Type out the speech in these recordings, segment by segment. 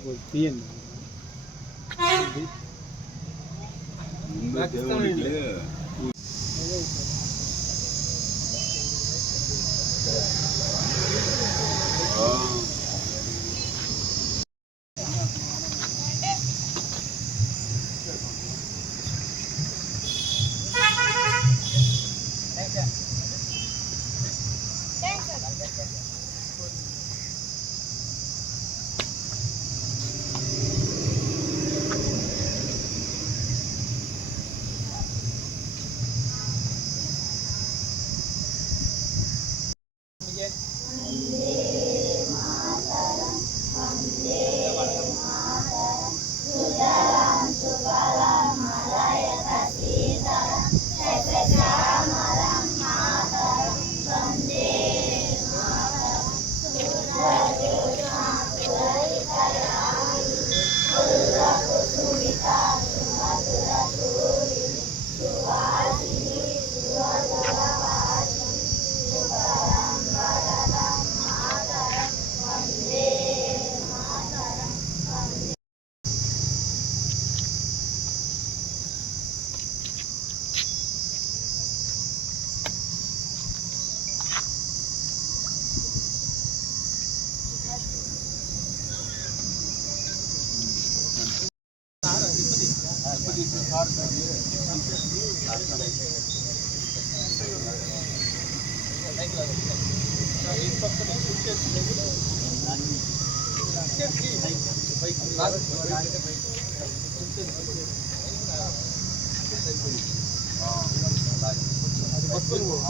कोई पिए नहीं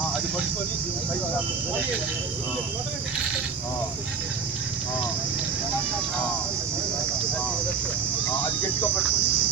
అది పట్టుకొని పైకి రా. ఆ, ఆ, ఆ, ఆ, ఆ, అది గట్టిగా పట్టుకొని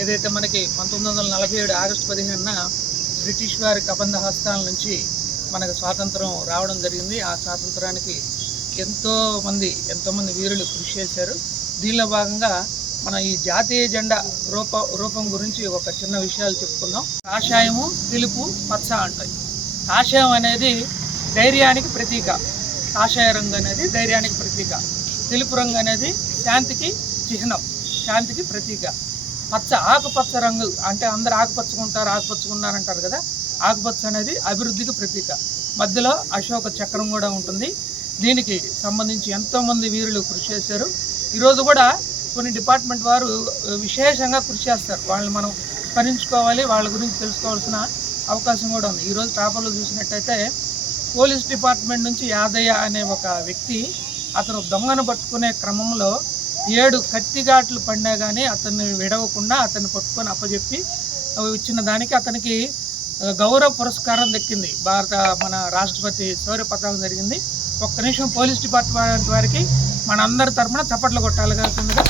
ఏదైతే మనకి పంతొమ్మిది వందల నలభై ఏడు ఆగస్టు పదిహేనున బ్రిటిష్ వారి కబంధ హస్తాల నుంచి మనకు స్వాతంత్రం రావడం జరిగింది. ఆ స్వాతంత్రానికి ఎంతోమంది ఎంతోమంది వీరులు కృషి చేశారు. దీనిలో భాగంగా మన ఈ జాతీయ జెండా రూప రూపం గురించి ఒక చిన్న విషయాలు చెప్పుకుందాం. కాషాయము తెలుపు పచ్చ అంటాయి. కాషాయం అనేది ధైర్యానికి ప్రతీక. కాషాయ రంగు అనేది ధైర్యానికి ప్రతీక. తెలుపు రంగు అనేది శాంతికి చిహ్నం శాంతికి ప్రతీక. పచ్చ ఆకుపచ్చ రంగు అంటే అందరు ఆకుపచ్చకుంటారు ఆకుపచ్చకున్నారంటారు కదా? ఆకుపచ్చ అనేది అభివృద్ధికి ప్రతీక. మధ్యలో అశోక చక్రం కూడా ఉంటుంది. దీనికి సంబంధించి ఎంతోమంది వీరులు కృషి చేశారు. ఈరోజు కూడా కొన్ని డిపార్ట్మెంట్ వారు విశేషంగా కృషి చేస్తారు. వాళ్ళని మనం స్మరించుకోవాలి వాళ్ళ గురించి తెలుసుకోవాల్సిన అవకాశం కూడా ఉంది. ఈరోజు పేపర్లో చూసినట్టయితే పోలీస్ డిపార్ట్మెంట్ నుంచి యాదయ్య అనే ఒక వ్యక్తి అతను దొంగను పట్టుకునే క్రమంలో ఏడు కత్తిఘాట్లు పడినా కానీ అతన్ని విడవకుండా అతన్ని పట్టుకొని అప్పజెప్పి ఇచ్చిన దానికి అతనికి గౌరవ పురస్కారం దక్కింది. భారత మన రాష్ట్రపతి శౌర్య పతాకం జరిగింది. ఒక్క నిమిషం పోలీస్ డిపార్ట్మెంట్ వారికి మన అందరి తరఫున చప్పట్లు కొట్టాల్సిందిగా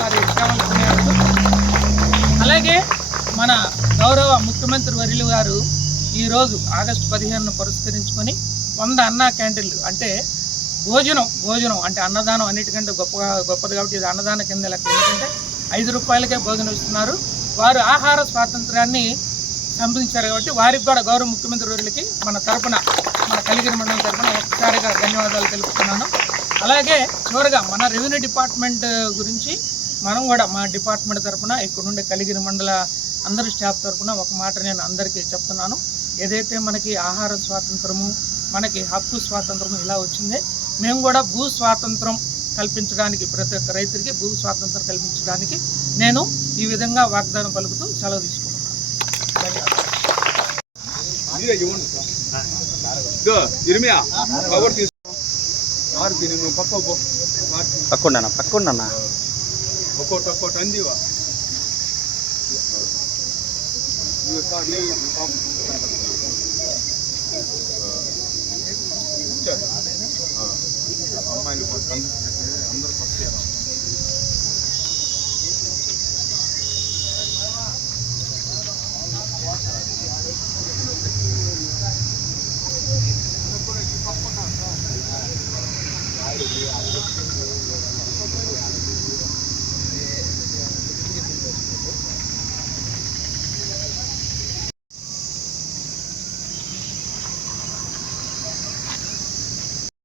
వారి అలాగే మన గౌరవ ముఖ్యమంత్రి వరిలు గారు ఈరోజు ఆగస్టు పదిహేనును పురస్కరించుకొని వంద అన్నా క్యాంటీన్లు అంటే భోజనం భోజనం అంటే అన్నదానం అన్నిటికంటే గొప్పగా గొప్పది కాబట్టి ఇది అన్నదాన కింద లెక్క. ఎందుకంటే ఐదు రూపాయలకే భోజనం ఇస్తున్నారు. వారు ఆహార స్వాతంత్రాన్ని సంపాదించారు కాబట్టి వారికి కూడా గౌరవ ముఖ్యమంత్రి వర్యులకి మన తరపున మన కలిగిరి మండలం తరపున ఒకసారిగా ధన్యవాదాలు తెలుపుతున్నాను. అలాగే చివరిగా మన రెవెన్యూ డిపార్ట్మెంట్ గురించి మనం కూడా మా డిపార్ట్మెంట్ తరపున ఇక్కడ నుండి కలిగిరి మండల అందరి స్టాఫ్ తరపున ఒక మాట నేను అందరికీ చెప్తున్నాను. ఏదైతే మనకి ఆహార స్వాతంత్రము మనకి హక్కు స్వాతంత్రము ఇలా వచ్చిందే మేము కూడా భూ స్వాతంత్రం కల్పించడానికి ప్రతి ఒక్క రైతుకి భూ స్వాతంత్రం కల్పించడానికి నేను ఈ విధంగా వాగ్దానం పలుకుతూ సెలవు తీసుకున్నాను ఒక్కోటి ఒక్కోటి అందివా? Thank you.